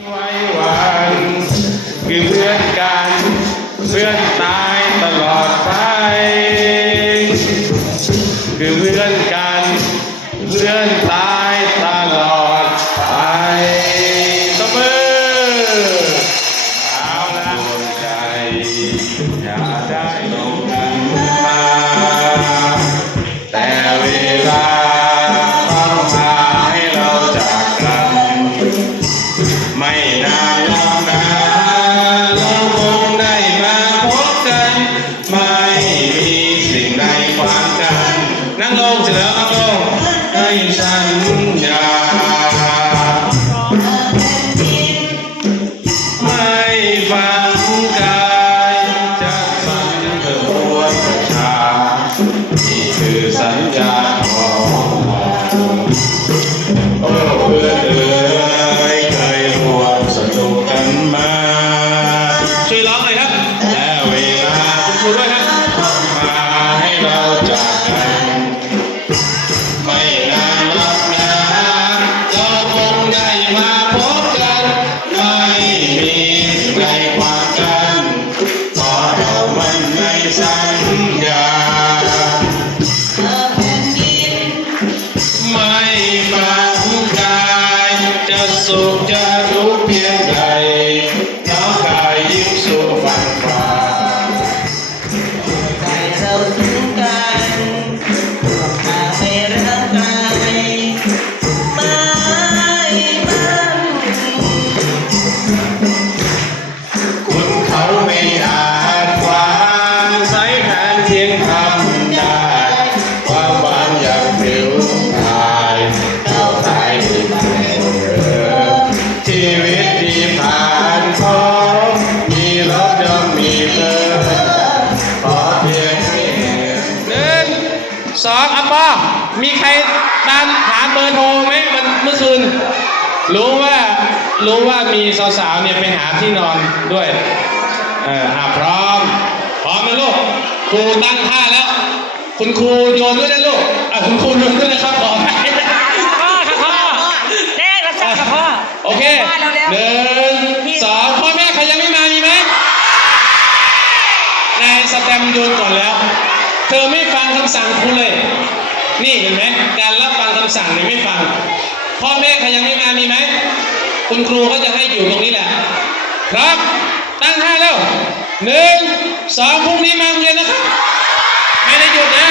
ไว้วันคือเพื่อนกันเพื่อนตายตลอดไปคือเพื่อนกันเพื่อน งเสร็จแล้วนั่งลงให้ฉันยาไม่ฟังกายจะสั่นเถิดหัวชานี่คือสัญญาของเราา สองอัปปอมีใครตามถามเบอร์โทรไหมมันเมื่อคืน รู้ว่ารู้ว่ามีสาวๆเนี่ยไปหาที่นอนด้วยเอออะพร้อม พร้อมนะลูกครูตั้งท่าแล้ว คุณครูโยนด้วยนะลูกอะคุณครูโยนด้วยนะครับขอให้พ่อค่ะพ่อเด็กรับทราบค่ะพ่อโอเคหนึ่งสองพ่อแม่ใครยังไม่มามีไหมนายสแตมป์โยนก่อนแล้ว เธอไม่ฟังคำสั่งครูเลย นี่เห็นไหมการรับฟังคำสั่งเนี่ยไม่ฟัง พ่อแม่ใครยังไม่มามีไหมคุณครูก็จะให้อยู่ตรงนี้แหละครับตั้งท่าแล้วหนึ่งสองพรุ่งนี้มาเรียนนะครับ ไม่ได้หยุดนะ